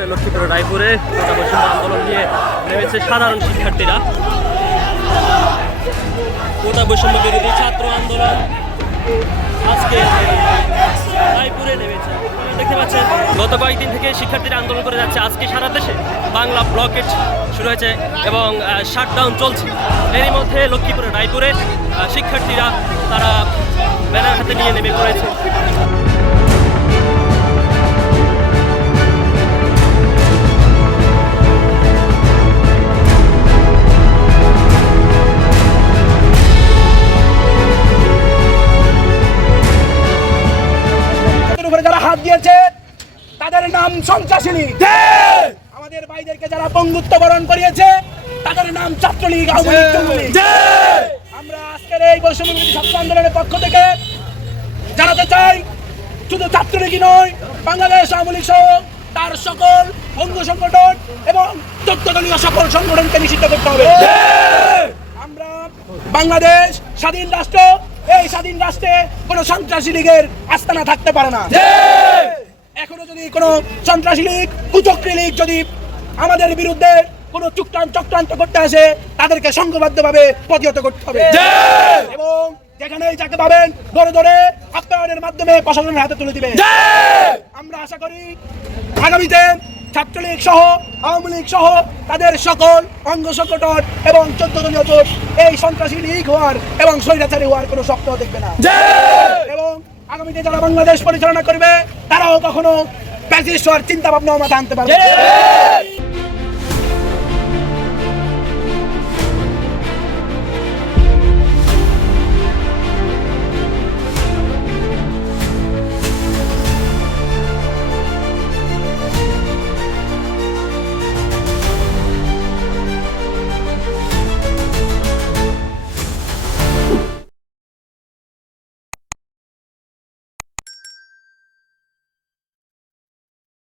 রায়পুরে লক্ষ্মীপুরে রায়পুরে বৈষম্য আন্দোলন নিয়ে নেমেছে সাধারণ শিক্ষার্থীরা। কোটা বৈষম্য বিরোধী ছাত্র আন্দোলন আজকে রায়পুরে নেমেছে। দেখতে পাচ্ছেন, গত কয়েকদিন থেকে শিক্ষার্থীরা আন্দোলন করে যাচ্ছে। আজকে সারা দেশে বাংলা ব্লকেট শুরু হয়েছে এবং শাটডাউন চলছে। এরই মধ্যে লক্ষ্মীপুরে রায়পুরে শিক্ষার্থীরা তারা ব্যানার হাতে নিয়ে নেমে পড়েছে। নাম সন্ত্রাসিনী। আমাদের ভাইদেরকে যারা বন্ধুত্ব বরণ করিয়েছে তাদের নাম ছাত্রলীগ আওয়ামী লীগ আমরা আজকের এই বৈষম্য ছাত্র আন্দোলনের পক্ষ থেকে জানাতে চাই শুধু ছাত্রলীগই নয় বাংলাদেশ আওয়ামী লীগ সহ তার সকল অঙ্গ সংগঠন এবং তত্ত্বদলীয় সকল সংগঠনকে নিষিদ্ধ করতে হবে। আমরা বাংলাদেশ স্বাধীন রাষ্ট্র এই স্বাধীন রাষ্ট্রে কোনো সন্ত্রাসী লীগের আস্তানা থাকতে পারে না। যদি কোনো সন্ত্রাসী লীগ কুচক্রী লীগ যদি আমাদের বিরুদ্ধে কোনো চুক্তান চক্রান্ত করতে আসে তাদেরকে সংঘবদ্ধভাবে প্রতিহত করতে হবে। এবং যেখানেই যাকে পাবেন ধরে ধরে আপ্যায়নের মাধ্যমে প্রশাসনের হাতে তুলে দিবে আমরা আশা করি আগামীতে ছাত্রলীগ সহ আওয়ামী লীগ সহ তাদের সকল অঙ্গ সংগঠন এবং চোদ্দ জোট এই সন্ত্রাসী লীগ হওয়ার এবং স্বৈরাচারী হওয়ার কোনো স্বপ্ন দেখবে না। এবং আগামীতে যারা বাংলাদেশ পরিচালনা করবে তারাও কখনো প্যাসিস্ট হওয়ার চিন্তা ভাবনা মাথা আনতে পারবে।